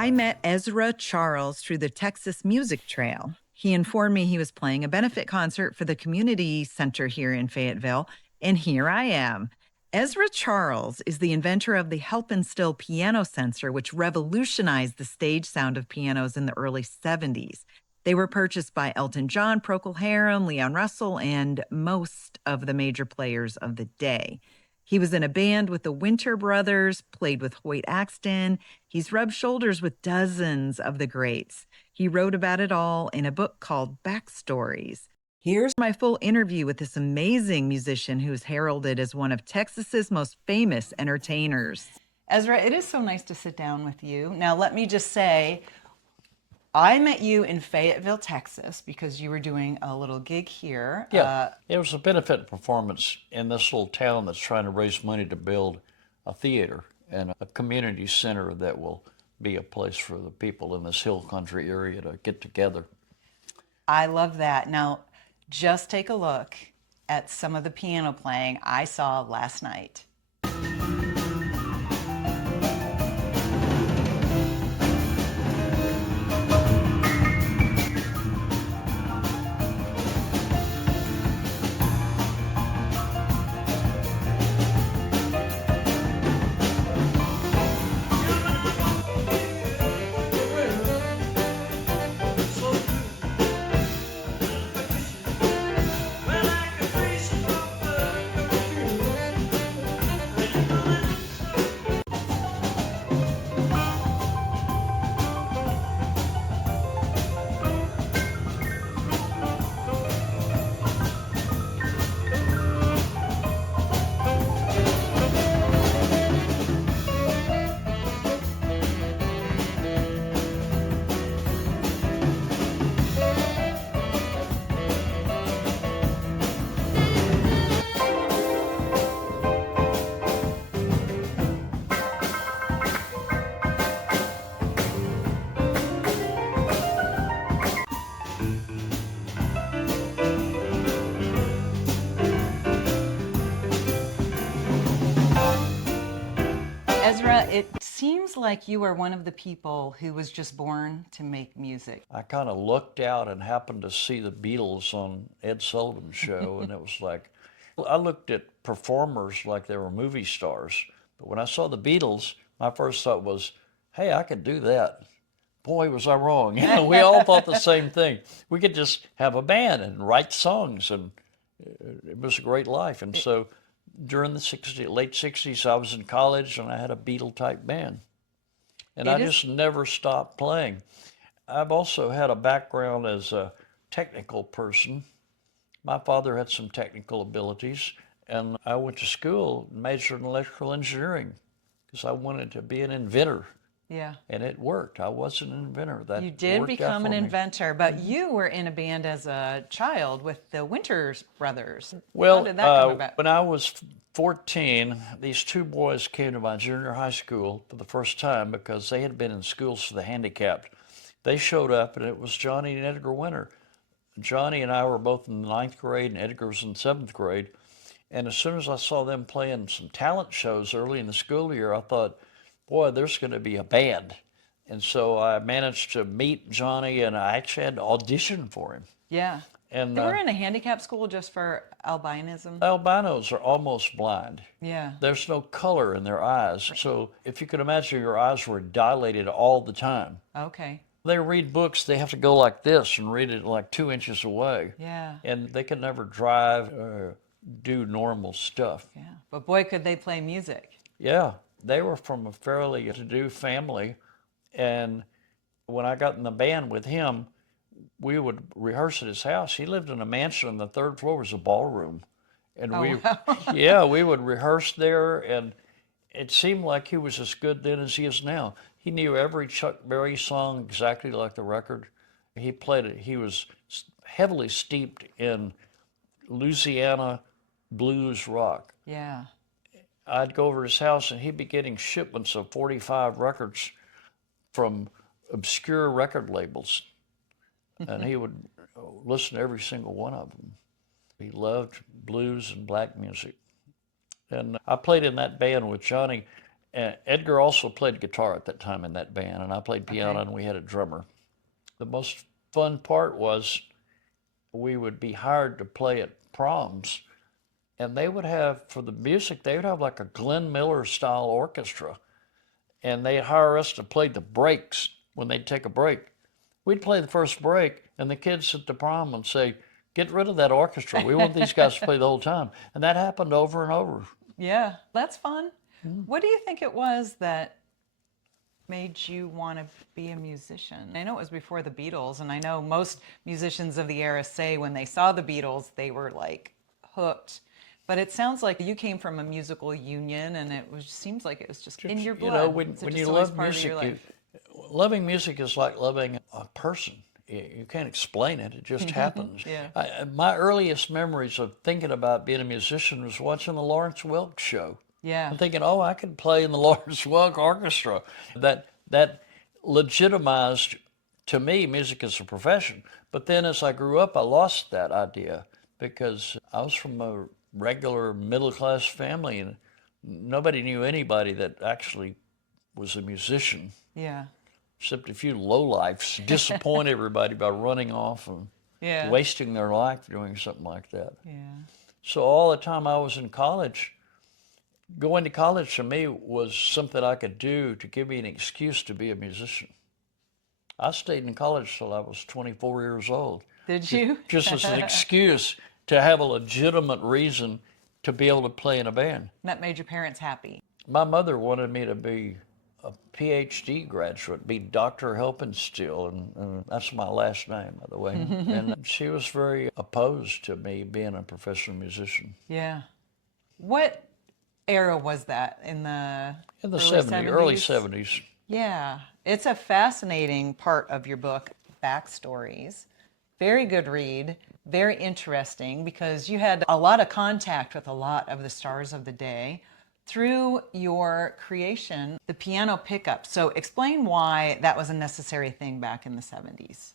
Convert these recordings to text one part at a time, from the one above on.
I met Ezra Charles through the Texas Music Trail. He informed me he was playing a benefit concert for the community center here in Fayetteville, and here I am. Ezra Charles is the inventor of the Helpinstill piano sensor, which revolutionized the stage sound of pianos in the early 70s. They were purchased by Elton John, Procol Harum, Leon Russell, and most of the major players of the day. He was in a band with the Winter Brothers, played with Hoyt Axton. He's rubbed shoulders with dozens of the greats. He wrote about it all in a book called Backstories. Here's my full interview with this amazing musician who's heralded as one of Texas's most famous entertainers. Ezra, it is so nice to sit down with you. Now, let me just say, I met you in Fayetteville, Texas, because you were doing a little gig here. Yeah, it was a benefit performance in this little town that's trying to raise money to build a theater and a community center that will be a place for the people in this hill country area to get together. I love that. Now, just take a look at some of the piano playing I saw last night. Ezra, it seems like you are one of the people who was just born to make music. I kind of looked out and happened to see the Beatles on Ed Sullivan's show, and it was like, I looked at performers like they were movie stars, but when I saw the Beatles, my first thought was, hey, I could do that. Boy, was I wrong. You know, we all thought the same thing. We could just have a band and write songs, and it was a great life. And so during the late 60s, I was in college and I had a Beatle type band. And I just never stopped playing. I've also had a background as a technical person. My father had some technical abilities, and I went to school, majored in electrical engineering, because I wanted to be an inventor. Yeah. And it worked. I was an inventor. That you did become an inventor, but you were in a band as a child with the Winter Brothers. Well, how did that come about? When I was 14, these two boys came to my junior high school for the first time because they had been in schools for the handicapped. They showed up, and it was Johnny and Edgar Winter. Johnny and I were both in the 9th grade, and Edgar was in 7th grade. And as soon as I saw them playing some talent shows early in the school year, I thought, boy, there's going to be a band. And so I managed to meet Johnny, and I actually had to audition for him. Yeah. And they were in a handicap school just for albinism? Albinos are almost blind. Yeah. There's no color in their eyes. So if you could imagine, your eyes were dilated all the time. Okay. They read books, they have to go like this and read it like 2 inches away. Yeah. And they can never drive or do normal stuff. Yeah. But boy, could they play music. Yeah. They were from a fairly to-do family, and when I got in the band with him, we would rehearse at his house. He lived in a mansion, and the 3rd floor was a ballroom, and we would rehearse there, and it seemed like he was as good then as he is now. He knew every Chuck Berry song exactly like the record. He played it. He was heavily steeped in Louisiana blues rock. Yeah. I'd go over to his house, and he'd be getting shipments of 45 records from obscure record labels. And he would listen to every single one of them. He loved blues and black music. And I played in that band with Johnny, And Edgar also played guitar at that time in that band, and I played piano, Okay. and we had a drummer. The most fun part was we would be hired to play at proms, and they would have, for the music, they would have like a Glenn Miller style orchestra, and they'd hire us to play the breaks when they'd take a break. We'd play the first break, and the kids at the prom would say, "Get rid of that orchestra. We want these guys to play the whole time." And that happened over and over. Yeah, that's fun. What do you think it was that made you want to be a musician? I know it was before the Beatles, and I know most musicians of the era say when they saw the Beatles, they were like hooked. But it sounds like you came from a musical union, and seems like it was just in your blood. You know, when, So when just you always love part of your music, life. loving music is like loving a person. You can't explain it, it just happens. Yeah. My earliest memories of thinking about being a musician was watching the Lawrence Welk show. Yeah. I'm thinking, oh, I could play in the Lawrence Welk Orchestra. That legitimized to me music as a profession. But then as I grew up, I lost that idea because I was from a regular middle class family, and nobody knew anybody that actually was a musician, Yeah. except a few lowlifes disappoint everybody by running off and Yeah. wasting their life doing something like that. Yeah. So all the time I was in college, going to college to me was something I could do to give me an excuse to be a musician. I stayed in college till I was 24 years old. Did you? Just as an excuse to have a legitimate reason to be able to play in a band. That made your parents happy. My mother wanted me to be a PhD graduate, be Dr. Helpinstill, and that's my last name, by the way. And she was very opposed to me being a professional musician. Yeah. What era was that in the In the early 70s, 70s? early 70s. Yeah. It's a fascinating part of your book, Backstories. Very good read, very interesting because you had a lot of contact with a lot of the stars of the day through your creation, the piano pickup. So explain why that was a necessary thing back in the 70s.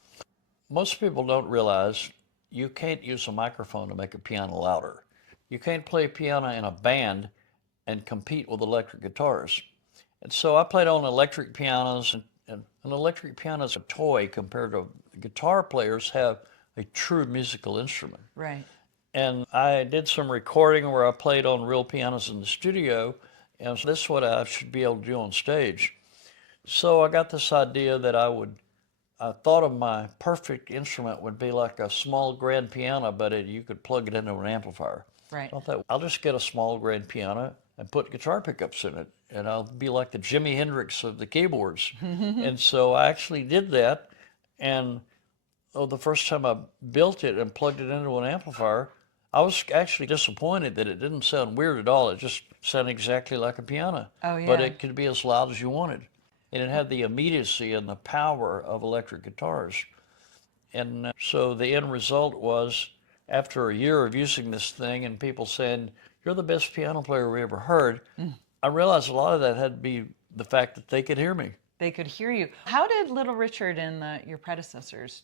Most people don't realize you can't use a microphone to make a piano louder. You can't play piano in a band and compete with electric guitars. And so I played on electric pianos, and an electric piano is a toy compared to guitar players have a true musical instrument. Right. And I did some recording where I played on real pianos in the studio, and so this is what I should be able to do on stage. So I got this idea that I thought of my perfect instrument would be like a small grand piano, but you could plug it into an amplifier. Right. So I thought, I'll just get a small grand piano and put guitar pickups in it, and I'll be like the Jimi Hendrix of the keyboards. And so I actually did that, and the first time I built it and plugged it into an amplifier, I was actually disappointed that it didn't sound weird at all. It just sounded exactly like a piano. Oh, yeah. But it could be as loud as you wanted. And it had the immediacy and the power of electric guitars. And so the end result was, after a year of using this thing and people saying, "You're the best piano player we ever heard," I realized a lot of that had to be the fact that they could hear me. They could hear you. How did Little Richard and your predecessors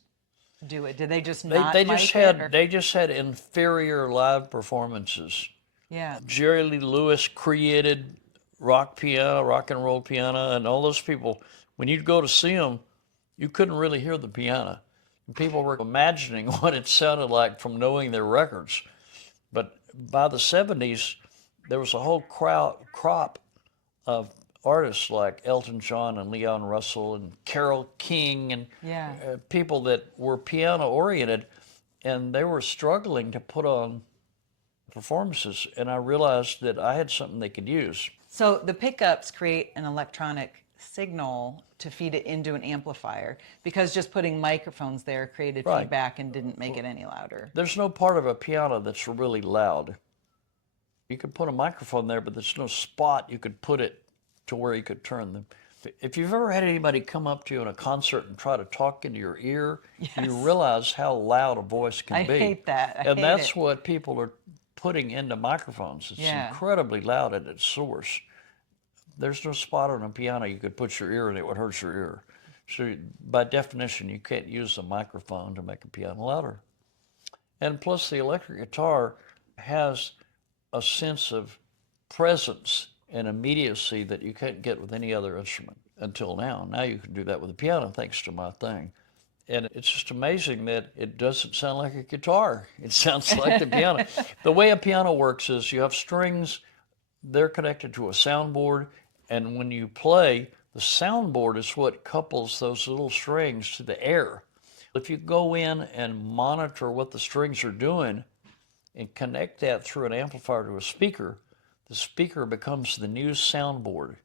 do it? Did they just not They mic just it, or- had they just had inferior live performances. Yeah. Jerry Lee Lewis created rock piano, rock and roll piano, and all those people. When you'd go to see them, you couldn't really hear the piano. People were imagining what it sounded like from knowing their records. But by the 70s, there was a whole crop of artists like Elton John and Leon Russell and Carole King and Yeah. people that were piano oriented, and they were struggling to put on performances. And I realized that I had something they could use. So the pickups create an electronic signal to feed it into an amplifier because just putting microphones there created Right. feedback and didn't make it any louder. There's no part of a piano that's really loud. You could put a microphone there, but there's no spot you could put it to where you could turn them. If you've ever had anybody come up to you in a concert and try to talk into your ear, you realize how loud a voice can I be. hate that. I And hate that's it. what people are putting into microphones. It's Yeah. incredibly loud at its source. There's no spot on a piano you could put your ear and it would hurt your ear. So by definition, you can't use a microphone to make a piano louder. And plus the electric guitar has a sense of presence and immediacy that you can't get with any other instrument until now. Now you can do that with the piano thanks to my thing. And it's just amazing that it doesn't sound like a guitar. It sounds like the piano. The way a piano works is you have strings, they're connected to a soundboard, and when you play, the soundboard is what couples those little strings to the air. If you go in and monitor what the strings are doing and connect that through an amplifier to a speaker, the speaker becomes the new soundboard.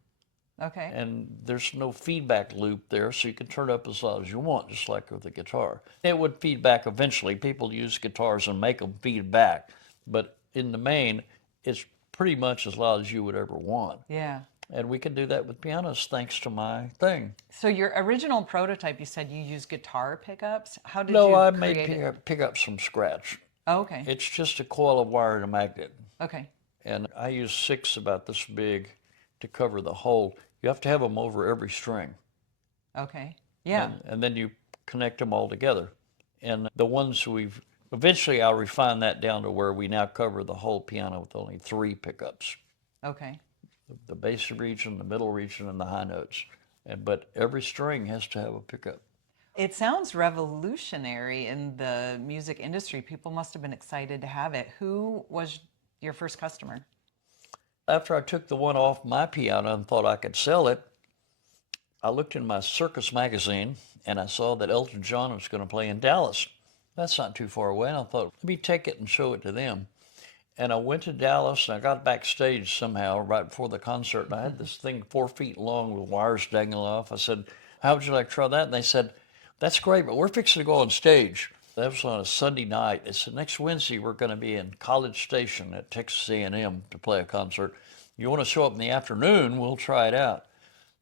Okay. And there's no feedback loop there, so you can turn it up as loud as you want, just like with the guitar. It would feed back eventually. People use guitars and make them feed back, but in the main, it's pretty much as loud as you would ever want. Yeah. And we can do that with pianos thanks to my thing. So your original prototype, you said you used guitar pickups. How did No, you I create made it? pickups from scratch. Oh, okay. It's just a coil of wire and a magnet. Okay. And I use 6 about this big to cover the whole. You have to have them over every string. Okay. Yeah. And then you connect them all together. And the ones eventually I'll refine that down to where we now cover the whole piano with only 3 pickups. Okay. The bass region, the middle region, and the high notes. But every string has to have a pickup. It sounds revolutionary in the music industry. People must have been excited to have it. Who was your first customer? After I took the one off my piano and thought I could sell it, I looked in my Circus magazine and I saw that Elton John was going to play in Dallas. That's not too far away. And I thought, let me take it and show it to them. And I went to Dallas and I got backstage somehow right before the concert. And I had this thing 4 feet long with wires dangling off. I said, how would you like to try that? And they said, that's great, but we're fixing to go on stage. That was on a Sunday night. They said, next Wednesday, we're going to be in College Station at Texas A&M to play a concert. You want to show up in the afternoon, we'll try it out.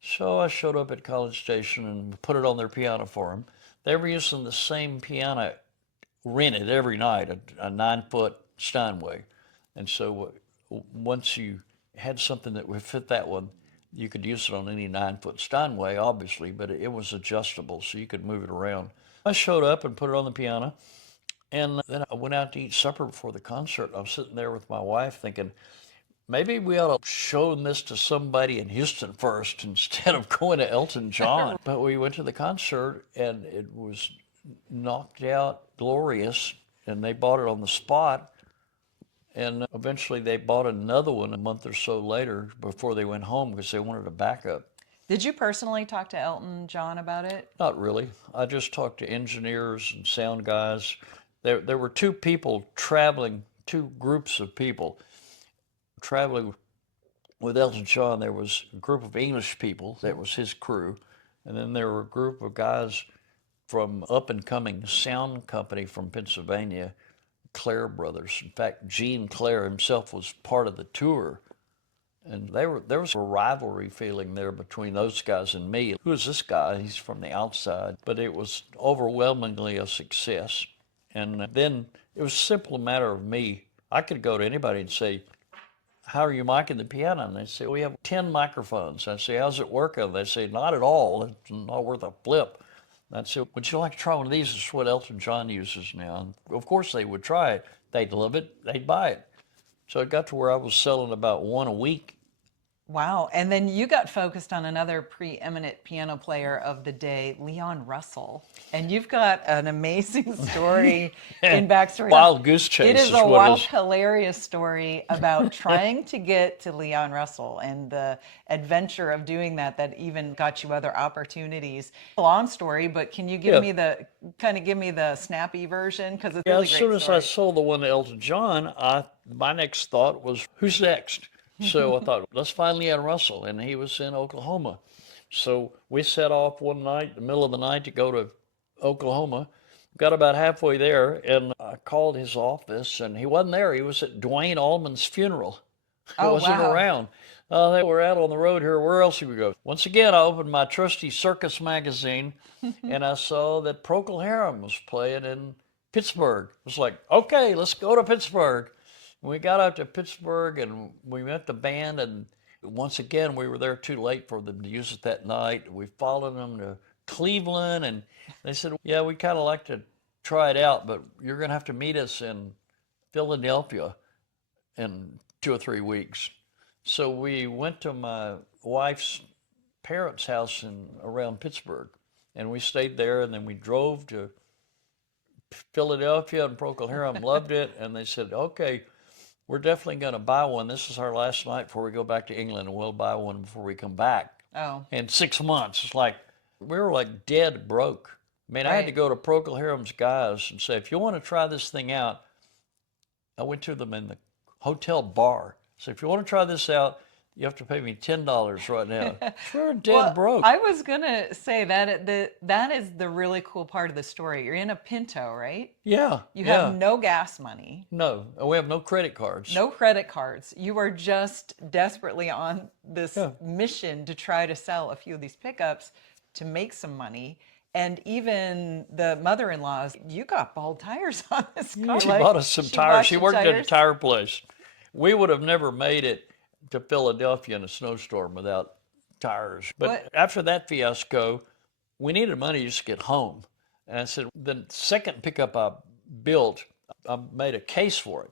So I showed up at College Station and put it on their piano for them. They were using the same piano rented every night, a 9-foot Steinway. And so once you had something that would fit that one, you could use it on any 9-foot Steinway, obviously, but it was adjustable, so you could move it around. I showed up and put it on the piano, and then I went out to eat supper before the concert. I was sitting there with my wife thinking, maybe we ought to show this to somebody in Houston first instead of going to Elton John. But we went to the concert, and it was knocked out glorious, and they bought it on the spot. And eventually they bought another one a month or so later before they went home because they wanted a backup. Did you personally talk to Elton John about it? Not really. I just talked to engineers and sound guys. There were 2 people traveling, 2 groups of people traveling with Elton John. There was a group of English people, that was his crew, and then there were a group of guys from up-and-coming sound company from Pennsylvania, Clare Brothers. In fact, Gene Clare himself was part of the tour. And there was a rivalry feeling there between those guys and me. Who is this guy? He's from the outside. But it was overwhelmingly a success. And then it was a simple matter of me. I could go to anybody and say, how are you miking the piano? And they say, we have 10 microphones. I say, how's it working? They say, not at all. It's not worth a flip. And I'd say, would you like to try one of these? It's what Elton John uses now. And of course they would try it. They'd love it. They'd buy it. So it got to where I was selling about 1 a week. Wow. And then you got focused on another preeminent piano player of the day, Leon Russell. And you've got an amazing story in Backstory. Wild Goose Chase. It is is a what wild, it is. hilarious story about trying to get to Leon Russell and the adventure of doing that even got you other opportunities. Long story, but can you give me the snappy version? Because it's really As great soon as story. I sold the one to Elton John, my next thought was, who's next? So I thought, let's find Leon Russell, and he was in Oklahoma. So we set off one night, the middle of the night, to go to Oklahoma. Got about halfway there, and I called his office, and he wasn't there. He was at Dwayne Allman's funeral. He wasn't wow. around. They were out on the road here. Where else should we go? Once again, I opened my trusty Circus magazine, and I saw that Procol Harum was playing in Pittsburgh. It was like, okay, let's go to Pittsburgh. We got out to Pittsburgh and we met the band, and once again we were there too late for them to use it that night. We followed them to Cleveland, and they said, yeah, we kind of like to try it out, but you're going to have to meet us in Philadelphia in 2 or 3 weeks. So we went to my wife's parents' house in around Pittsburgh, and we stayed there, and then we drove to Philadelphia, and Procol Harum loved it, and they said, okay, we're definitely going to buy one. This is our last night before we go back to England, and we'll buy one before we come back. Oh, In 6 months, it's like we were like dead broke. I mean, I had to right. go to Procol Harum's guys and say, if you want to try this thing out, I went to them in the hotel bar. So if you want to try this out, you have to pay me $10 right now. We're dead Well, broke. I was gonna say that that is the really cool part of the story. You're in a Pinto, right? Yeah, You have yeah. no gas money, No, we have no credit cards. no credit cards. You are just desperately on this Yeah. mission to try to sell a few of these pickups to make some money. And even the mother-in-law's, you got bald tires on this car. She Like, bought us some she tires. bought She you worked at a tires? tire place. We would have never made it to Philadelphia in a snowstorm without tires. But What? after that fiasco, we needed money just to get home. And I said, the second pickup I built, I made a case for it.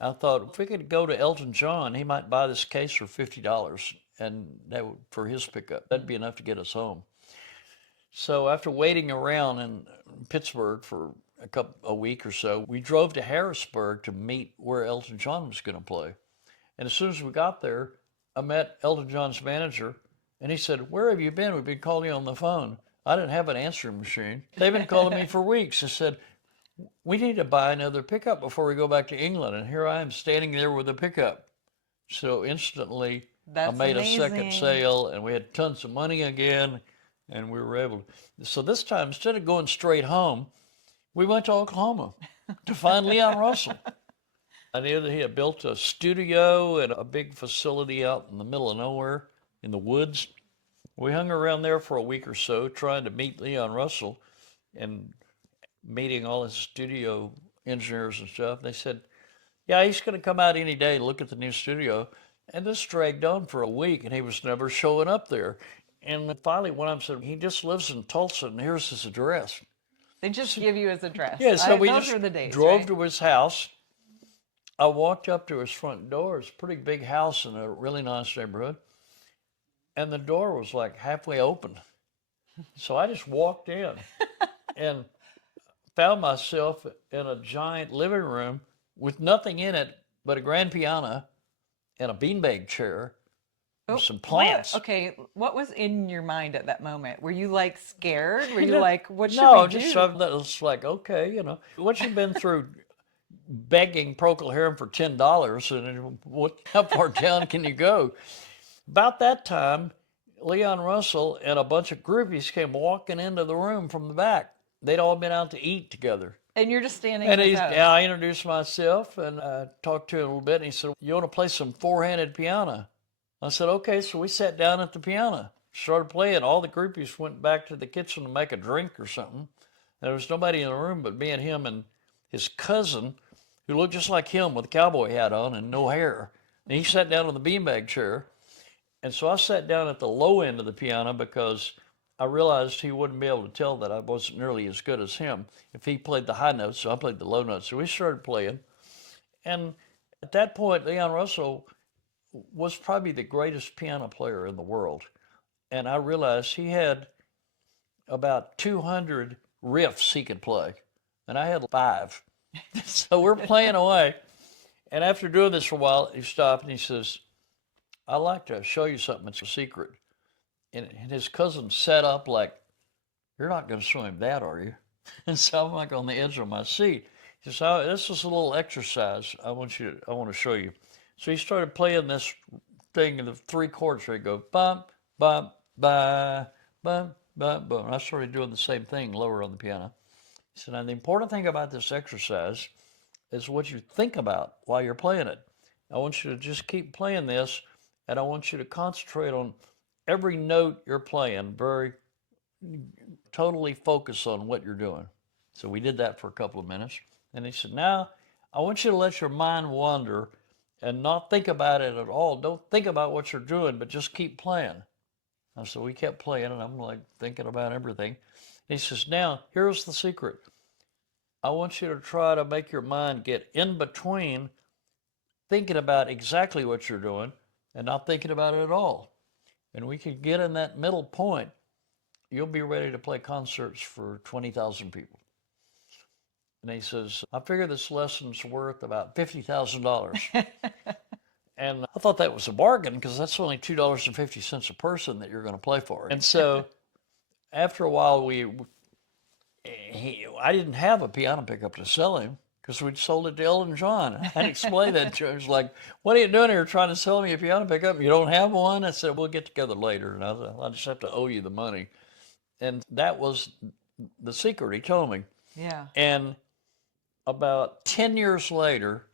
I thought if we could go to Elton John, he might buy this case for $50, and that would, for his pickup, that'd be enough to get us home. So after waiting around in Pittsburgh for a week or so, we drove to Harrisburg to meet where Elton John was going to play. And as soon as we got there, I met Elton John's manager, and he said, "Where have you been? We've been calling you on the phone." I didn't have an answering machine. They've been calling me for weeks. I said, "We need to buy another pickup before we go back to England." And here I am standing there with a pickup. So instantly, I That's made a second amazing. sale, and we had tons of money again, and we were able to. So this time, instead of going straight home, we went to Oklahoma to find Leon Russell. I knew that he had built a studio and a big facility out in the middle of nowhere in the woods. We hung around there for a week or so trying to meet Leon Russell and meeting all his studio engineers and stuff. They said, yeah, he's going to come out any day to look at the new studio. And this dragged on for a week, and he was never showing up there. And finally, one of them said, he just lives in Tulsa, and here's his address. They just give you his address. Yeah, so we Those just were the days, drove right? to his house. I walked up to his front door. It's a pretty big house in a really nice neighborhood. And the door was like halfway open. So I just walked in and found myself in a giant living room with nothing in it but a grand piano and a beanbag chair and some plants. Okay, what was in your mind at that moment? Were you like scared? Were you No, like, what should no, we just do? something that was like, okay, once you've been through begging Procol Harum for $10, and how far down can you go? About that time, Leon Russell and a bunch of groupies came walking into the room from the back. They'd all been out to eat together. And you're just standing And in his house. I introduced myself and I talked to him a little bit. And he said, you want to play some four-handed piano? I said, okay. So we sat down at the piano, started playing. All the groupies went back to the kitchen to make a drink or something. There was nobody in the room but me and him and his cousin, who looked just like him with a cowboy hat on and no hair. And he sat down on the beanbag chair. And so I sat down at the low end of the piano because I realized he wouldn't be able to tell that I wasn't nearly as good as him if he played the high notes, so I played the low notes. So we started playing. And at that point, Leon Russell was probably the greatest piano player in the world. And I realized he had about 200 riffs he could play, and I had 5. So we're playing away. And after doing this for a while, he stopped and he says, I'd like to show you something. It's a secret. And his cousin sat up like, you're not going to show him that, are you? And so I'm like on the edge of my seat. He says, oh, this is a little exercise I want to show you. So he started playing this thing in the 3 chords where he go bump, bump, ba, bump, bump, bump. And I started doing the same thing lower on the piano. He said, now the important thing about this exercise is what you think about while you're playing it. I want you to just keep playing this, and I want you to concentrate on every note you're playing, very totally focus on what you're doing. So we did that for a couple of minutes. And he said, now I want you to let your mind wander and not think about it at all. Don't think about what you're doing, but just keep playing. And so we kept playing, and I'm like thinking about everything. And he says, now here's the secret. I want you to try to make your mind get in between thinking about exactly what you're doing and not thinking about it at all. And we could get in that middle point, you'll be ready to play concerts for 20,000 people. And he says, I figure this lesson's worth about $50,000. And I thought that was a bargain because that's only $2.50 a person that you're going to play for. And so after a while, I didn't have a piano pickup to sell him because we'd sold it to Elton John. I'd explained that to him. He was like, what are you doing here trying to sell me a piano pickup? You don't have one? I said, we'll get together later. And I just have to owe you the money. And that was the secret he told me. Yeah. And about 10 years later,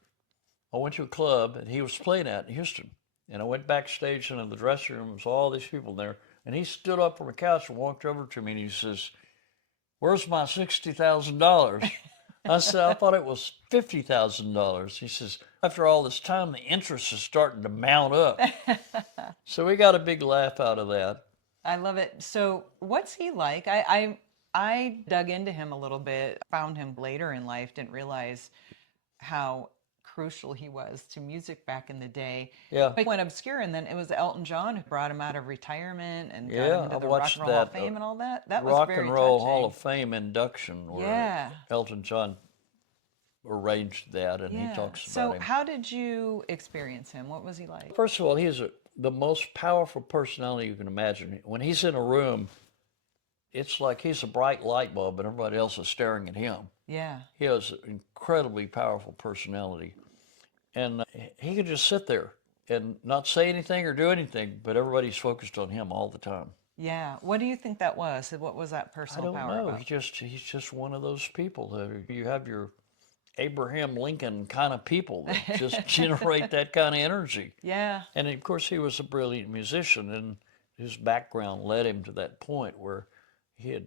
I went to a club and he was playing at in Houston. And I went backstage into the dressing room. There was all these people there. And he stood up from a couch and walked over to me and he says, where's my $60,000? I said, I thought it was $50,000. He says, after all this time, the interest is starting to mount up. So we got a big laugh out of that. I love it. So what's he like? I dug into him a little bit, found him later in life, didn't realize how crucial he was to music back in the day. Yeah. He went obscure, and then it was Elton John who brought him out of retirement and got him Yeah, into I the Rock watched and Roll Hall of that Fame and all that. That was Rock very and Roll touching. Hall of Fame induction where Yeah. Elton John arranged that, and he talks about So him. how did you experience him? What was he like? First of all, he's the most powerful personality you can imagine. When he's in a room, it's like he's a bright light bulb and everybody else is staring at him. Yeah. He has an incredibly powerful personality. And he could just sit there and not say anything or do anything, but everybody's focused on him all the time. Yeah. What do you think that was? What was that I personal don't power know. about? He's just one of those people. You have your Abraham Lincoln kind of people that just generate that kind of energy. Yeah. And of course, he was a brilliant musician, and his background led him to that point where he'd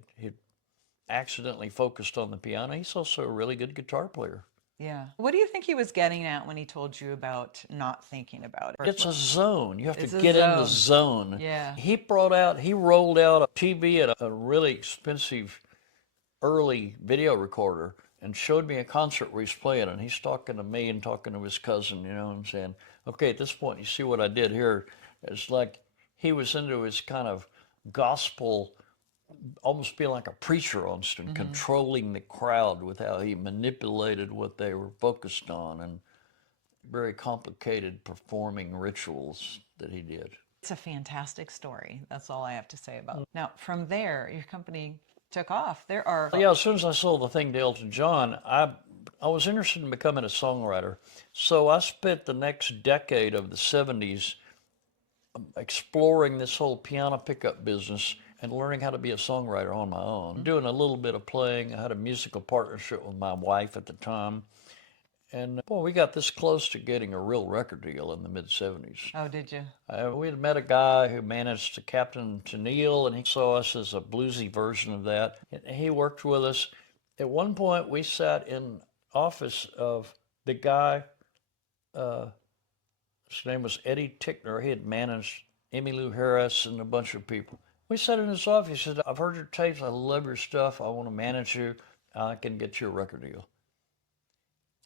accidentally focused on the piano. He's also a really good guitar player. Yeah. What do you think he was getting at when he told you about not thinking about it? It's a zone. You have It's to a get in the zone. zone. Yeah. He rolled out a TV at a really expensive early video recorder and showed me a concert where he's playing, and he's talking to me and talking to his cousin, you know what I'm saying? Okay, at this point, you see what I did here? It's like he was into his kind of gospel, almost being like a preacher almost, and controlling the crowd with how he manipulated what they were focused on, and very complicated performing rituals that he did. It's a fantastic story. That's all I have to say about it. Now, from there, your company took off. There are... Yeah, as soon as I sold the thing to Elton John, I was interested in becoming a songwriter. So I spent the next decade of the 70s exploring this whole piano pickup business and learning how to be a songwriter on my own. Doing a little bit of playing. I had a musical partnership with my wife at the time. And boy, we got this close to getting a real record deal in the mid-70s. Oh, did you? We had met a guy who managed to Captain Tennille, and he saw us as a bluesy version of that. And he worked with us. At one point, we sat in office of the guy, his name was Eddie Tickner. He had managed Emmylou Harris and a bunch of people. We sat in his office. He said, I've heard your tapes. I love your stuff. I want to manage you. I can get you a record deal.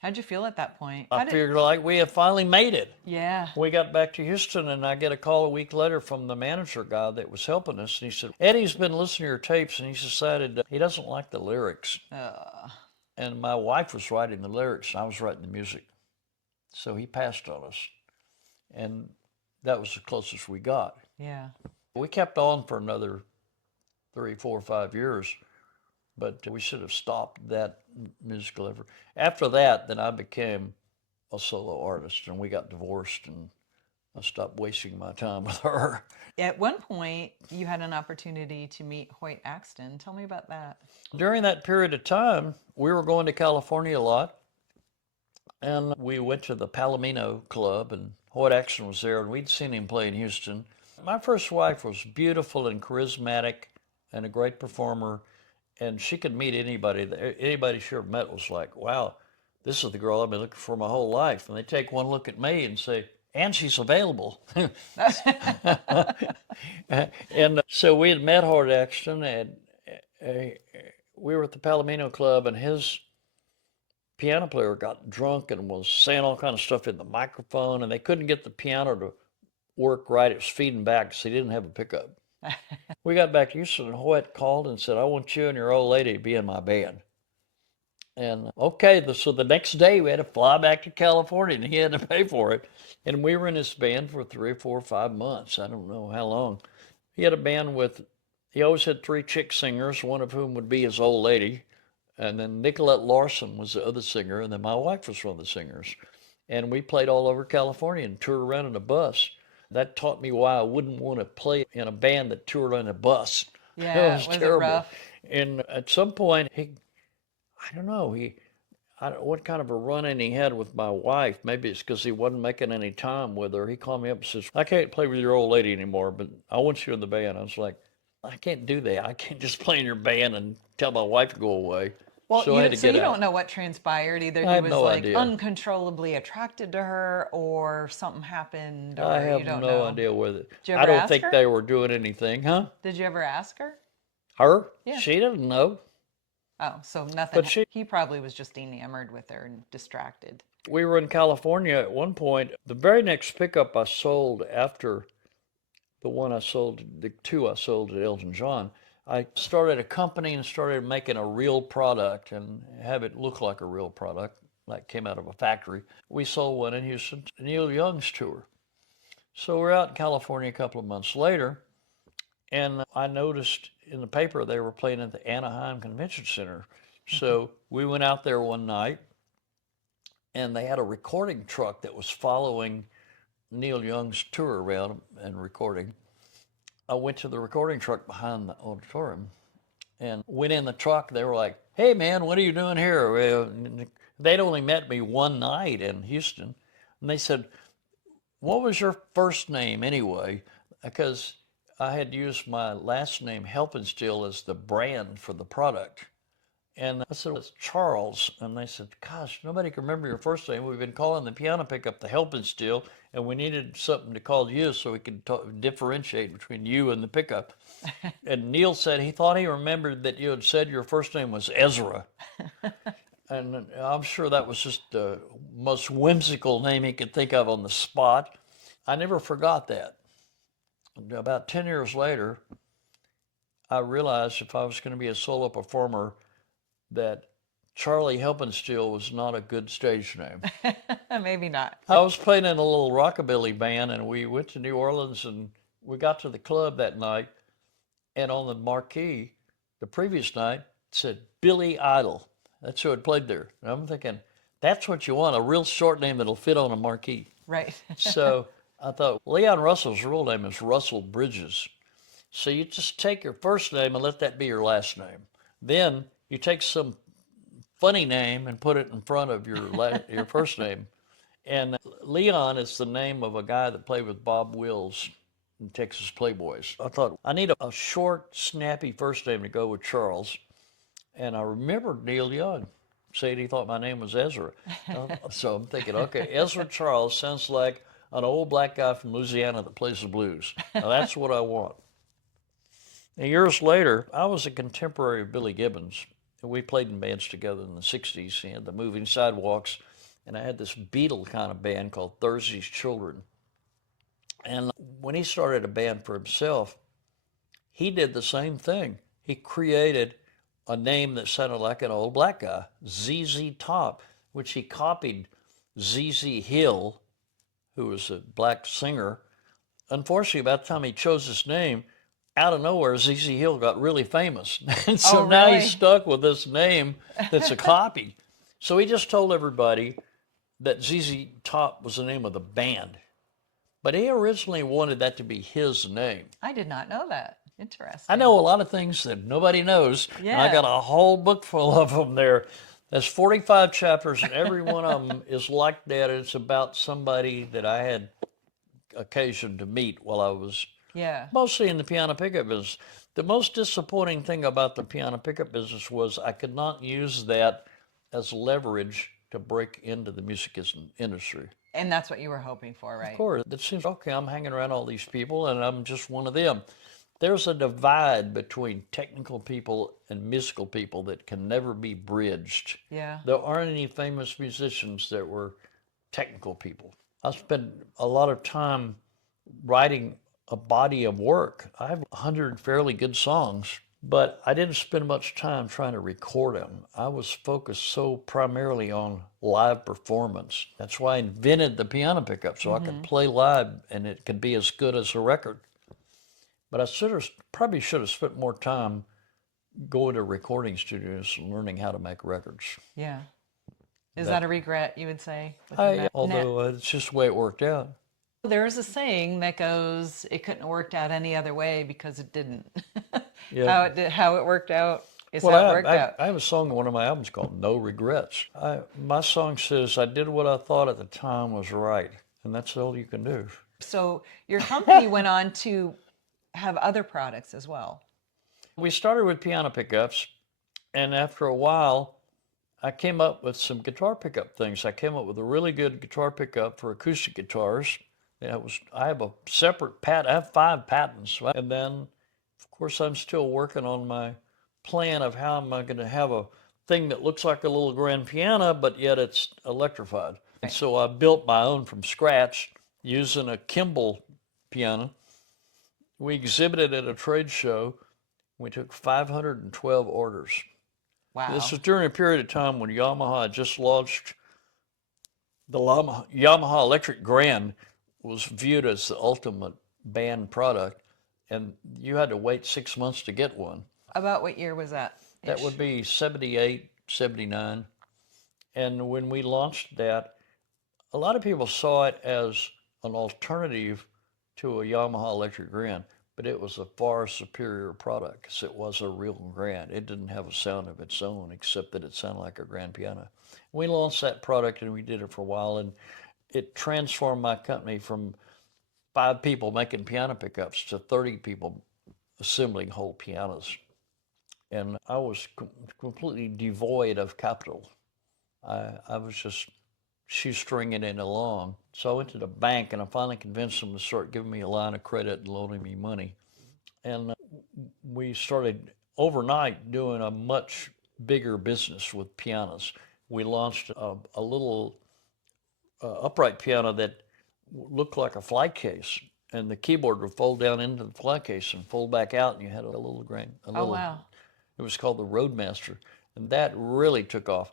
How'd you feel at that point? I figured like we had finally made it. Yeah. We got back to Houston, and I get a call a week later from the manager guy that was helping us. And he said, Eddie's been listening to your tapes, and he's decided he doesn't like the lyrics. And my wife was writing the lyrics, and I was writing the music. So he passed on us. And that was the closest we got. Yeah. We kept on for another 3, 4, 5 years, but we should have stopped that musical effort. After that, then I became a solo artist, and we got divorced, and I stopped wasting my time with her. At one point, you had an opportunity to meet Hoyt Axton. Tell me about that. During that period of time, we were going to California a lot, and we went to the Palomino Club, and Hoyt Axton was there, and we'd seen him play in Houston. My first wife was beautiful and charismatic and a great performer, and she could meet anybody. Anybody she ever met was like, wow, this is the girl I've been looking for my whole life. And they take one look at me and say, and she's available. And so we had met Hoyt Axton, and we were at the Palomino Club, and his piano player got drunk and was saying all kind of stuff in the microphone, and they couldn't get the piano to work right. It was feeding back, so he didn't have a pickup. We got back to Houston, and Hoyt called and said, I want you and your old lady to be in my band. And okay, so the next day we had to fly back to California, and he had to pay for it. And we were in this band for 3 or 4 or 5 months. I don't know how long. He had a band he always had 3 chick singers, one of whom would be his old lady. And then Nicolette Larson was the other singer, and then my wife was one of the singers. And we played all over California and toured around in a bus. That taught me why I wouldn't want to play in a band that toured on a bus. It Yeah, was was it terrible. rough? And at some point, I don't know, I don't know what kind of a run-in he had with my wife. Maybe it's because he wasn't making any time with her. He called me up and says, I can't play with your old lady anymore, but I want you in the band. I was like, I can't do that. I can't just play in your band and tell my wife to go away. Well, So I had to so get you out. don't know what transpired. Either I he have was no like idea. uncontrollably attracted to her, or something happened, I or you have don't no know. idea whether. Did you I ever don't ask think her? they were doing anything, huh? Did you ever ask her? Her? Yeah. She didn't know. Oh, so nothing. But He probably was just enamored with her and distracted. we were in California at one point. The very next pickup I sold after the one I sold, the 2 I sold to Elton John, I started a company and started making a real product and have it look like a real product, like came out of a factory. We sold one in Houston, Neil Young's tour. So we're out in California a couple of months later, and I noticed in the paper they were playing at the Anaheim Convention Center. So we went out there one night, and they had a recording truck that was following Neil Young's tour around and recording. I went to the recording truck behind the auditorium and went in the truck. They were like, hey, man, what are you doing here? They'd only met me one night in Houston. And they said, what was your first name anyway? Because I had used my last name, Helpinstill, as the brand for the product. And I said, it's Charles. And they said, gosh, nobody can remember your first name. We've been calling the piano pickup the Helpinstill, and we needed something to call you so we could differentiate between you and the pickup. And Neil said he thought he remembered that you had said your first name was Ezra. And I'm sure that was just the most whimsical name he could think of on the spot. I never forgot that. About 10 years later, I realized if I was going to be a solo performer, that Charlie Helpinstill was not a good stage name. Maybe not. I was playing in a little rockabilly band, and we went to New Orleans, and we got to the club that night, and on the marquee, the previous night, it said Billy Idol. That's who had played there. And I'm thinking, that's what you want, a real short name that'll fit on a marquee. Right. So I thought, Leon Russell's real name is Russell Bridges. So you just take your first name and let that be your last name. Then you take some funny name and put it in front of your first name. And Leon is the name of a guy that played with Bob Wills in Texas Playboys. I thought, I need a short, snappy first name to go with Charles. And I remembered Neil Young saying he thought my name was Ezra. So I'm thinking, okay, Ezra Charles sounds like an old black guy from Louisiana that plays the blues. Now that's what I want. And years later, I was a contemporary of Billy Gibbons. We played in bands together in the 60s. He had the Moving Sidewalks, and I had this Beatle kind of band called Thursday's Children. And when he started a band for himself, he did the same thing. He created a name that sounded like an old black guy, ZZ Top, which he copied ZZ Hill, who was a black singer. Unfortunately, by the time he chose his name, out of nowhere, ZZ Hill got really famous. And so Oh, now really? he's stuck with this name that's a copy. So he just told everybody that ZZ Top was the name of the band. But he originally wanted that to be his name. I did not know that. Interesting. I know a lot of things that nobody knows. And I got a whole book full of them there. There's 45 chapters, and every one of them is like that. It's about somebody that I had occasion to meet while I was mostly in the piano pickup business. The most disappointing thing about the piano pickup business was I could not use that as leverage to break into the music industry. And that's what you were hoping for, right? Of course. It seems, okay, I'm hanging around all these people and I'm just one of them. There's a divide between technical people and musical people that can never be bridged. Yeah. There aren't any famous musicians that were technical people. I spent a lot of time writing a body of work. I have 100 fairly good songs, but I didn't spend much time trying to record them. I was focused so primarily on live performance. That's why I invented the piano pickup, so I could play live and it could be as good as a record. But I probably should have spent more time going to recording studios and learning how to make records. Yeah. Is that a regret, you would say? Although it's just the way it worked out. There's a saying that goes, it couldn't have worked out any other way because it didn't. Yeah. How it worked out is how Well, it worked out. I have a song on one of my albums called No Regrets. My song says, I did what I thought at the time was right, and that's all you can do. So your company went on to have other products as well. We started with piano pickups, and after a while, I came up with some guitar pickup things. I came up with a really good guitar pickup for acoustic guitars. I have a separate patent. I have 5 patents. And then, of course, I'm still working on my plan of how am I going to have a thing that looks like a little grand piano, but yet it's electrified. And so I built my own from scratch using a Kimball piano. We exhibited at a trade show. We took 512 orders. Wow. This was during a period of time when Yamaha had just launched the Yamaha Electric Grand was viewed as the ultimate band product, and you had to wait 6 months to get one. About what year was that? That would be 78, 79. And when we launched that, a lot of people saw it as an alternative to a Yamaha Electric Grand, but it was a far superior product because it was a real grand. It didn't have a sound of its own except that it sounded like a grand piano. We launched that product and we did it for a while, and it transformed my company from 5 people making piano pickups to 30 people assembling whole pianos. And I was completely devoid of capital. I was just shoestringing it along. So I went to the bank and I finally convinced them to start giving me a line of credit and loaning me money. And we started overnight doing a much bigger business with pianos. We launched a little upright piano that looked like a flight case, and the keyboard would fold down into the flight case and fold back out, and you had a little grand. Oh, wow. It was called the Roadmaster, and that really took off.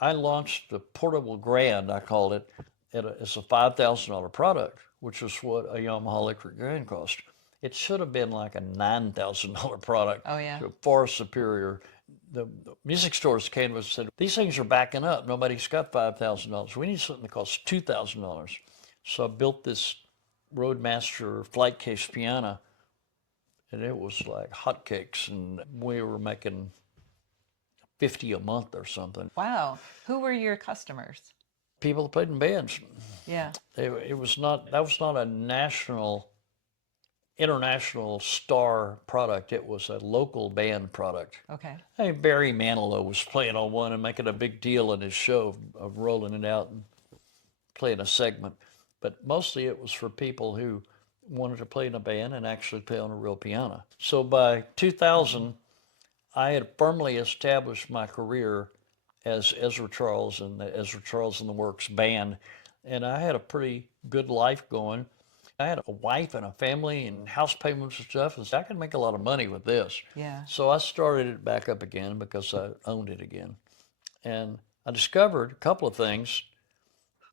I launched the Portable Grand, I called it, as a $5,000 product, which was what a Yamaha Electric Grand cost. It should have been like a $9,000 product. Oh, yeah. Far superior. The music stores came and said, these things are backing up. Nobody's got $5,000. We need something that costs $2,000. So I built this Roadmaster flight case piano, and it was like hotcakes, and we were making 50 a month or something. Wow. Who were your customers? People that played in bands. Yeah. That was not a international star product. It was a local band product. Okay. Hey, Barry Manilow was playing on one and making a big deal in his show of rolling it out and playing a segment. But mostly it was for people who wanted to play in a band and actually play on a real piano. So by 2000, I had firmly established my career as Ezra Charles and the Ezra Charles and the Works band, and I had a pretty good life going. I had a wife and a family and house payments and stuff, and so I could make a lot of money with this. Yeah. So I started it back up again because I owned it again. And I discovered a couple of things.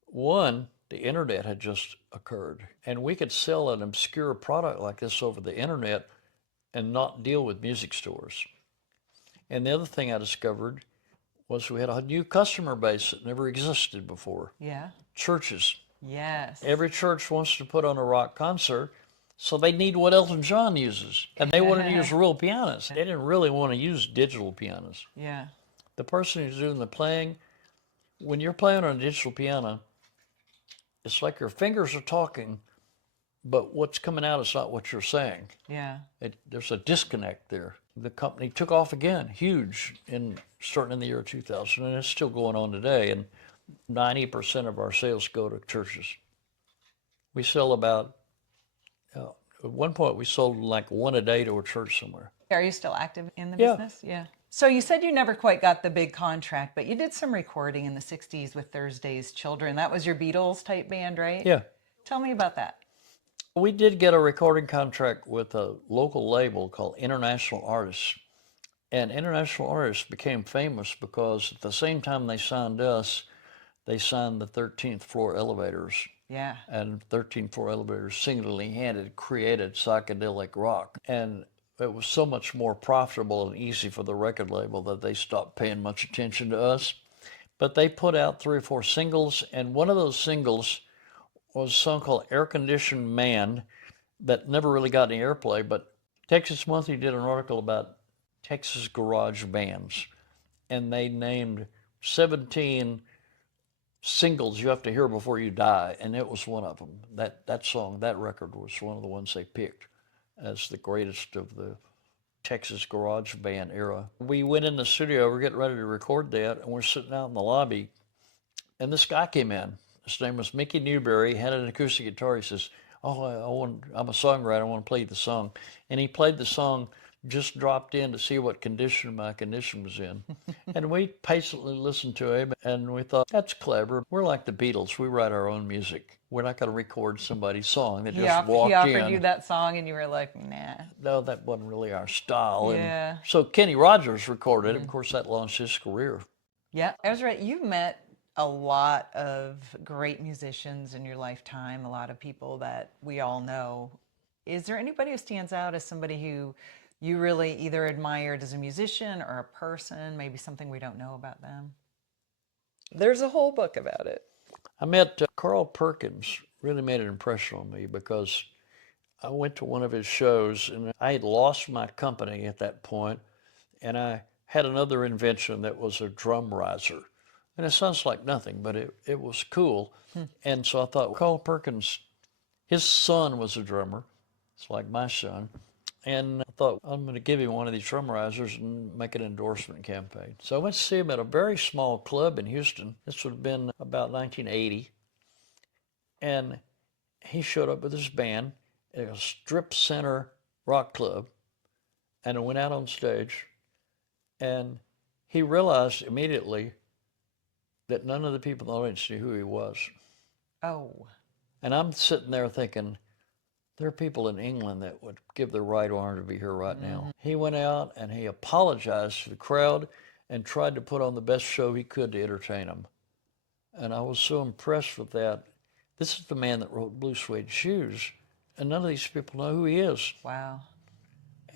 One, the internet had just occurred, and we could sell an obscure product like this over the internet and not deal with music stores. And the other thing I discovered was we had a new customer base that never existed before. Yeah. Churches. Yes. Every church wants to put on a rock concert, so they need what Elton John uses. And they wanted to use real pianos. They didn't really want to use digital pianos. Yeah. The person who's doing the playing, when you're playing on a digital piano, it's like your fingers are talking, but what's coming out is not what you're saying. Yeah. There's a disconnect there. The company took off again, huge, starting in the year 2000, and it's still going on today. And 90% of our sales go to churches. We sell about, at one point we sold like one a day to a church somewhere. Are you still active in the Yeah. business? Yeah. So you said you never quite got the big contract, but you did some recording in the 60s with Thursday's Children. That was your Beatles type band, right? Yeah. Tell me about that. We did get a recording contract with a local label called International Artists. And International Artists became famous because at the same time they signed us, they signed the 13th Floor Elevators. Yeah. And 13th Floor Elevators single-handed created psychedelic rock. And it was so much more profitable and easy for the record label that they stopped paying much attention to us. But they put out 3 or 4 singles, and one of those singles was a song called Air Conditioned Man that never really got any airplay, but Texas Monthly did an article about Texas garage bands, and they named 17 singles you have to hear before you die, and it was one of them. That song, that record was one of the ones they picked as the greatest of the Texas garage band era. We went in the studio, we're getting ready to record that, and we're sitting out in the lobby, and this guy came in. His name was Mickey Newberry. He had an acoustic guitar. He says, "Oh, I'm a songwriter. I want to play the song." And he played the song, just dropped in to see what condition my condition was in. And we patiently listened to him, and we thought, that's clever. We're like the Beatles. We write our own music. We're not going to record somebody's song that just walked He offered in. you that song, and you were like, nah. No, that wasn't really our style. Yeah. And so Kenny Rogers recorded it. Of course, that launched his career. Yeah. Ezra, you've met a lot of great musicians in your lifetime, a lot of people that we all know. Is there anybody who stands out as somebody who you really either admired as a musician or a person, maybe something we don't know about them? There's a whole book about it. I met Carl Perkins, really made an impression on me because I went to one of his shows and I had lost my company at that point, and I had another invention that was a drum riser. And it sounds like nothing, but it was cool. And so I thought, Carl Perkins, his son was a drummer. It's like my son. And I thought, I'm going to give him one of these drum risers and make an endorsement campaign. So I went to see him at a very small club in Houston. This would have been about 1980. And he showed up with his band at a strip center rock club. And I went out on stage. And he realized immediately that none of the people in the audience knew who he was. Oh. And I'm sitting there thinking, there are people in England that would give their right arm to be here right now. He went out and he apologized to the crowd and tried to put on the best show he could to entertain them. And I was so impressed with that. This is the man that wrote Blue Suede Shoes, and none of these people know who he is. Wow.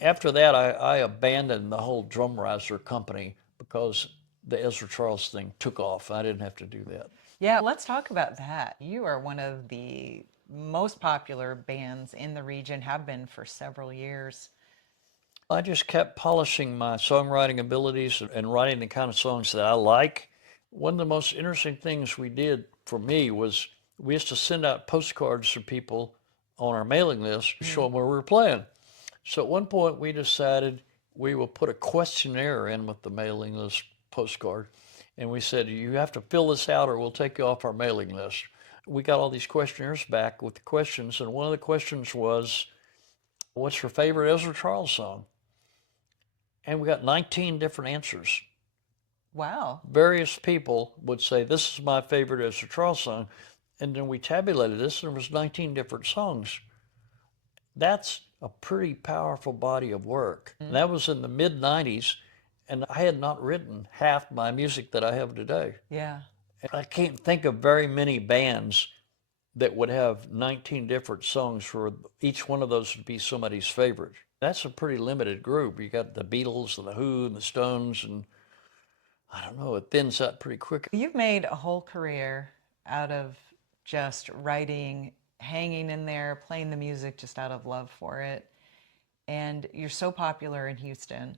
After that, I abandoned the whole drum riser company because the Ezra Charles thing took off. I didn't have to do that. Yeah, let's talk about that. You are one of the most popular bands in the region, have been for several years. I just kept polishing my songwriting abilities and writing the kind of songs that I like. One of the most interesting things we did for me was we used to send out postcards to people on our mailing list to show them where we were playing. So at one point we decided we will put a questionnaire in with the mailing list postcard. And we said, you have to fill this out or we'll take you off our mailing list. We got all these questionnaires back with the questions, and one of the questions was, what's your favorite Ezra Charles song? And we got 19 different answers. Wow. Various people would say, this is my favorite Ezra Charles song. And then we tabulated this, and there was 19 different songs. That's a pretty powerful body of work. And that was in the mid-90s, and I had not written half my music that I have today. Yeah. I can't think of very many bands that would have 19 different songs for each one of those would be somebody's favorite. That's a pretty limited group. You got the Beatles and the Who and the Stones, and I don't know, it thins out pretty quick. You've made a whole career out of just writing, hanging in there, playing the music just out of love for it. And you're so popular in Houston.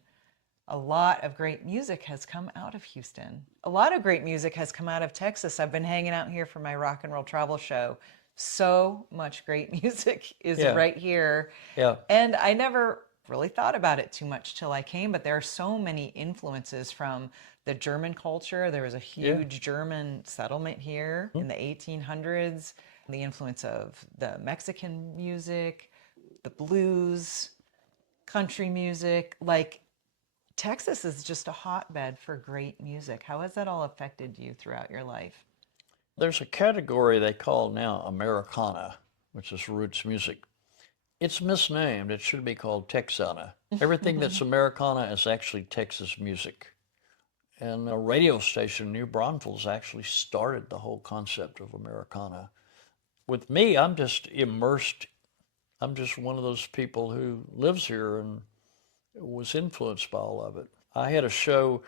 A lot of great music has come out of Houston. A lot of great music has come out of Texas. I've been hanging out here for my rock and roll travel show. So much great music is right here. Yeah. And I never really thought about it too much till I came, but there are so many influences from the German culture. There was a huge German settlement here in the 1800s. The influence of the Mexican music, the blues, country music, like Texas is just a hotbed for great music. How has that all affected you throughout your life? There's a category they call now Americana, which is roots music. It's misnamed. It should be called Texana. Everything that's Americana is actually Texas music. And a radio station in New Braunfels actually started the whole concept of Americana. With me, I'm just immersed. I'm just one of those people who lives here and was influenced by all of it. I had a show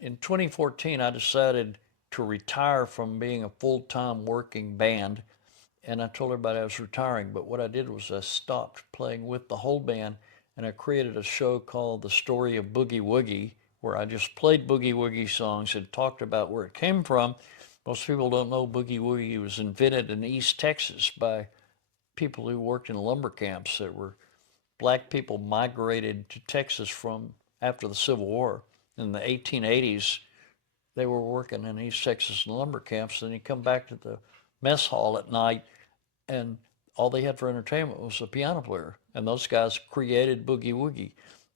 in 2014. I decided to retire from being a full-time working band, and I told everybody I was retiring. But what I did was I stopped playing with the whole band, and I created a show called The Story of Boogie Woogie, where I just played Boogie Woogie songs and talked about where it came from. Most people don't know Boogie Woogie was invented in East Texas by people who worked in lumber camps. That were black people migrated to Texas from after the Civil War. In the 1880s, they were working in East Texas in lumber camps. And you come back to the mess hall at night, and all they had for entertainment was a piano player. And those guys created Boogie Woogie.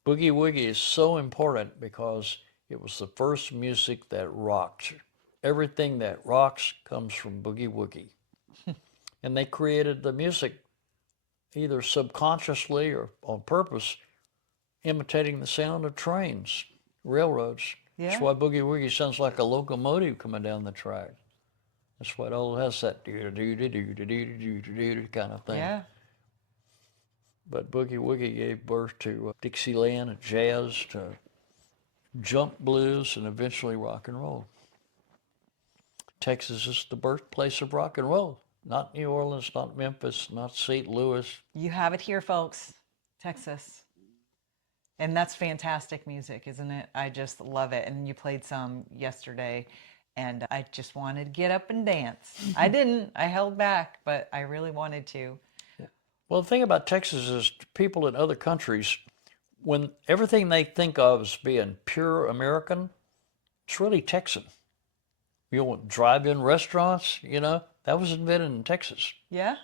Boogie Woogie is so important because it was the first music that rocked. Everything that rocks comes from Boogie Woogie. And they created the music either subconsciously or on purpose, imitating the sound of trains, railroads. Yeah. That's why Boogie Woogie sounds like a locomotive coming down the track. That's why it all has that kind of thing. Yeah. But Boogie Woogie gave birth to Dixieland, jazz, to jump blues, and eventually rock and roll. Texas is the birthplace of rock and roll. Not New Orleans, not Memphis, not St. Louis. You have it here, folks. Texas. And that's fantastic music, isn't it? I just love it. And you played some yesterday, and I just wanted to get up and dance. I didn't. I held back, but I really wanted to. Well, the thing about Texas is people in other countries, when everything they think of as being pure American, it's really Texan. You want drive-in restaurants, that was invented in Texas. Yeah?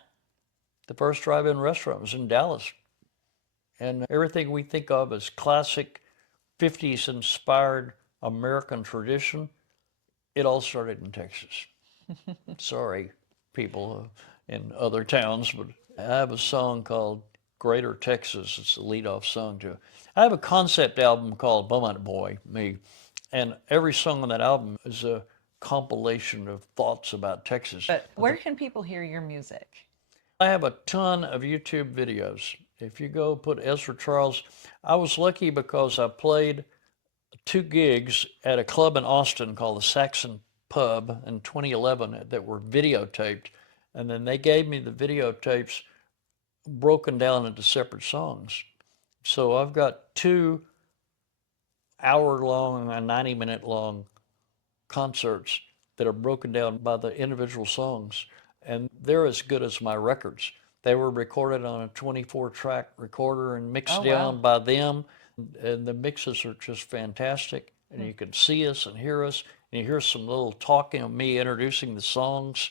The first drive-in restaurant was in Dallas. And everything we think of as classic 50s inspired American tradition, it all started in Texas. Sorry, people in other towns, but I have a song called Greater Texas. It's the lead-off song to it. I have a concept album called Beaumont Boy, Me, and every song on that album is a compilation of thoughts about Texas. But where can people hear your music? I have a ton of YouTube videos. If you go put Ezra Charles, I was lucky because I played 2 gigs at a club in Austin called the Saxon Pub in 2011 that were videotaped. And then they gave me the videotapes broken down into separate songs. So I've got 2 hour-long and 90-minute long concerts that are broken down by the individual songs. And they're as good as my records. They were recorded on a 24-track recorder and mixed down by them. And the mixes are just fantastic. And you can see us and hear us. And you hear some little talking of me introducing the songs.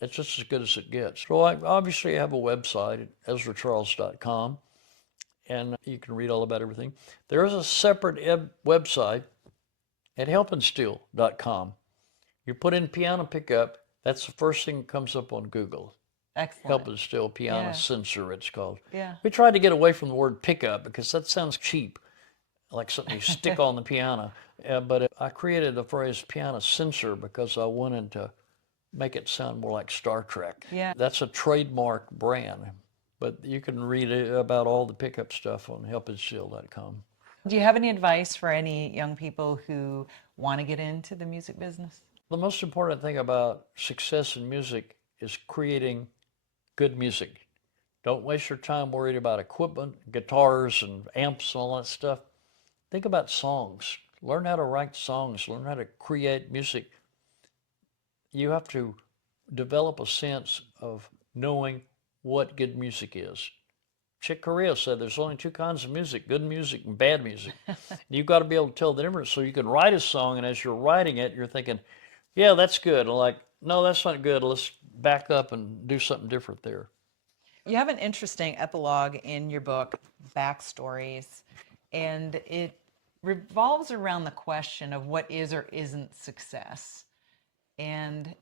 It's just as good as it gets. So I obviously have a website at EzraCharles.com. And you can read all about everything. There is a separate website at Helpinstill.com. You put in piano pickup, that's the first thing that comes up on Google. Excellent. Helpinstill piano sensor, it's called. Yeah. We tried to get away from the word pickup because that sounds cheap, like something you stick on the piano. But I created the phrase piano sensor because I wanted to make it sound more like Star Trek. Yeah. That's a trademark brand, but you can read about all the pickup stuff on helpinstill.com. Do you have any advice for any young people who want to get into the music business? The most important thing about success in music is creating good music. Don't waste your time worried about equipment, guitars and amps and all that stuff. Think about songs. Learn how to write songs. Learn how to create music. You have to develop a sense of knowing what good music is. Chick Corea said there's only 2 kinds of music, good music and bad music. You've got to be able to tell the difference so you can write a song, and as you're writing it, you're thinking, yeah, that's good. And like, no, that's not good. Let's back up and do something different there. You have an interesting epilogue in your book, Backstories, and it revolves around the question of what is or isn't success. And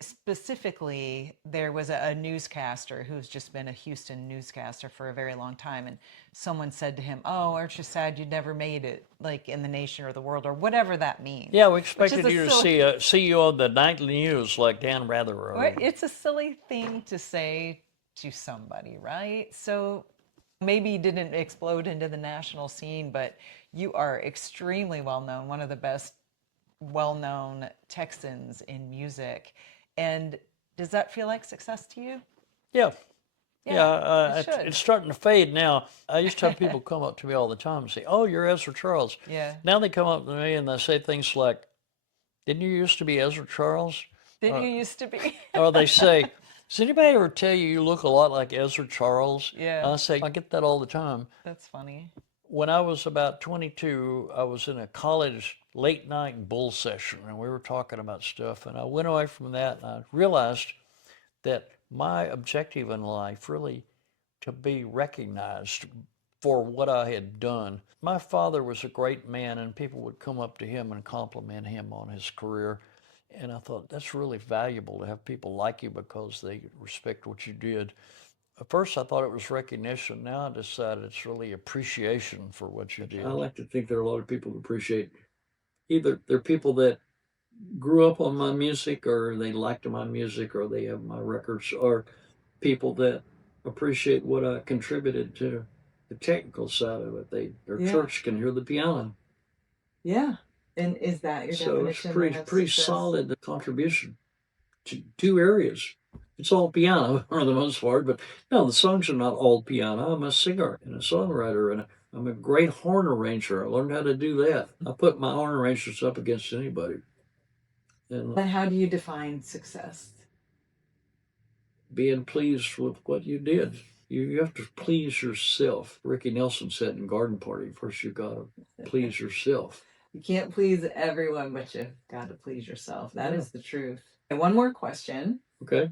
specifically, there was a newscaster who's just been a Houston newscaster for a very long time, and someone said to him, "Oh, aren't you sad you never made it, like in the nation or the world or whatever that means?" Yeah, we Which is expected a you to silly, see you on the nightly news like Dan Rather. it's a silly thing to say to somebody, right? So maybe you didn't explode into the national scene, but you are extremely well known, one of the best well-known Texans in music. And does that feel like success to you? Yeah, yeah, Yeah, it it's should. starting to fade now. I used to have people come up to me all the time and say, "Oh, you're Ezra Charles." Yeah. Now they come up to me and they say things like, "Didn't you used to be Ezra Charles?" Didn't Or, you used to be? or they say, "Does anybody ever tell you you look a lot like Ezra Charles?" Yeah, And I say, "I get that all the time." that's funny. When I was about 22, I was in a college late night bull session and we were talking about stuff. And I went away from that and I realized that my objective in life really to be recognized for what I had done. My father was a great man and people would come up to him and compliment him on his career. And I thought that's really valuable to have people like you because they respect what you did. At first, I thought it was recognition. Now I decided it's really appreciation for what you I did. like to think there are a lot of people who appreciate either they're people that grew up on my music or they liked my music or they have my records or people that appreciate what I contributed to the technical side of it. Their Yeah. church can hear the piano. Yeah. And is that your So it's definition then of pretty success? solid the contribution to two areas. It's all piano for the most part, but no, the songs are not all piano. I'm a singer and a songwriter, and I'm a great horn arranger. I learned how to do that. I put my horn arrangers up against anybody. And But how do you define success? being pleased with what you did. You have to please yourself. Ricky Nelson said in Garden Party, first you got to please yourself. You can't please everyone, but you got to please yourself. That Yeah. is the truth. And one more question. Okay.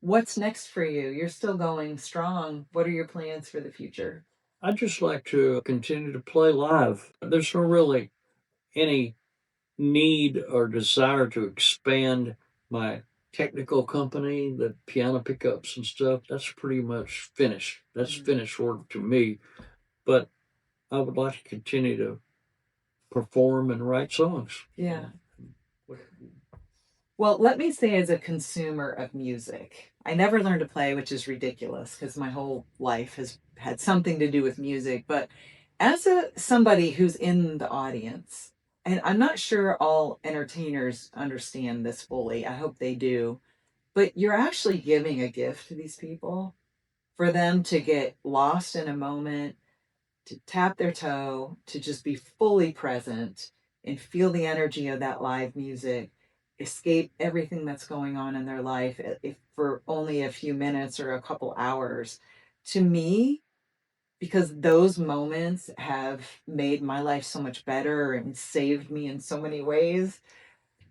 What's next for you? You're still going strong. What are your plans for the future? I'd just like to continue to play live. There's not really any need or desire to expand my technical company, the piano pickups and stuff. That's pretty much finished. That's finished work to me. But I would like to continue to perform and write songs. Yeah. Well, let me say, as a consumer of music, I never learned to play, which is ridiculous because my whole life has had something to do with music. But as somebody who's in the audience, and I'm not sure all entertainers understand this fully. I hope they do. But you're actually giving a gift to these people for them to get lost in a moment, to tap their toe, to just be fully present and feel the energy of that live music, escape everything that's going on in their life if for only a few minutes or a couple hours. To me, because those moments have made my life so much better and saved me in so many ways,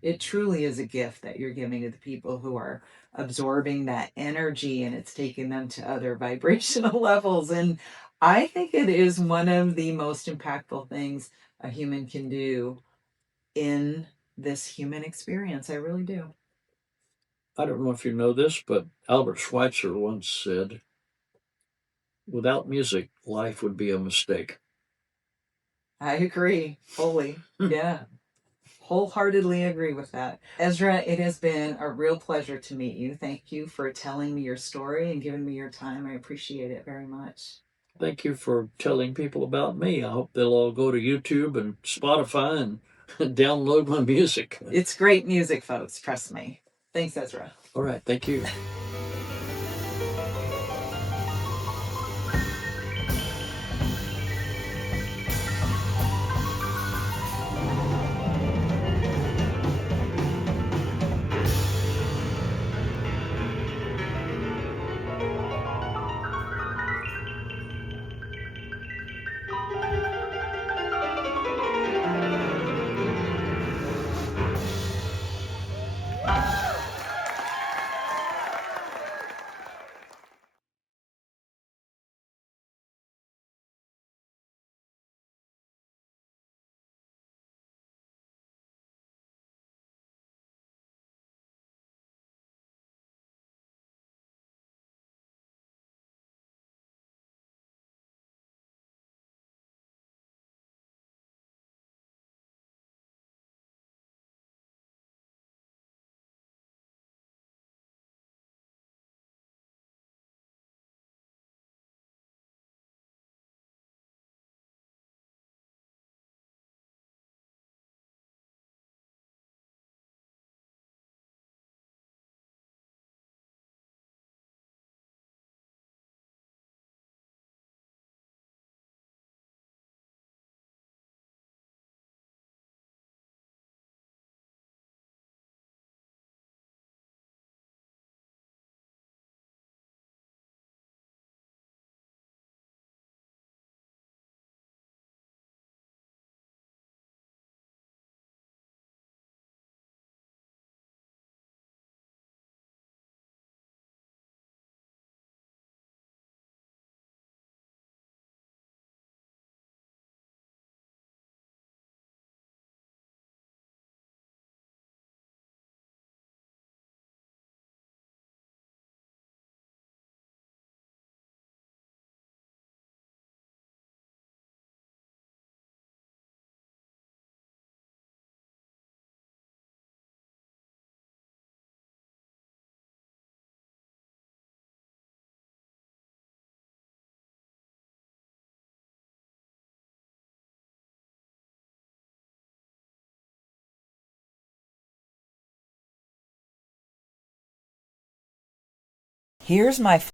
it truly is a gift that you're giving to the people who are absorbing that energy and it's taking them to other vibrational levels. And I think it is one of the most impactful things a human can do in this human experience. I really do. I don't know if you know this, but Albert Schweitzer once said, without music, life would be a mistake. I agree fully. Yeah. Wholeheartedly agree with that. Ezra, it has been a real pleasure to meet you. Thank you for telling me your story and giving me your time. I appreciate it very much. Thank you for telling people about me. I hope they'll all go to YouTube and Spotify and download my music. It's great music, folks. Trust me. Thanks, Ezra. All right. Thank you. Here's my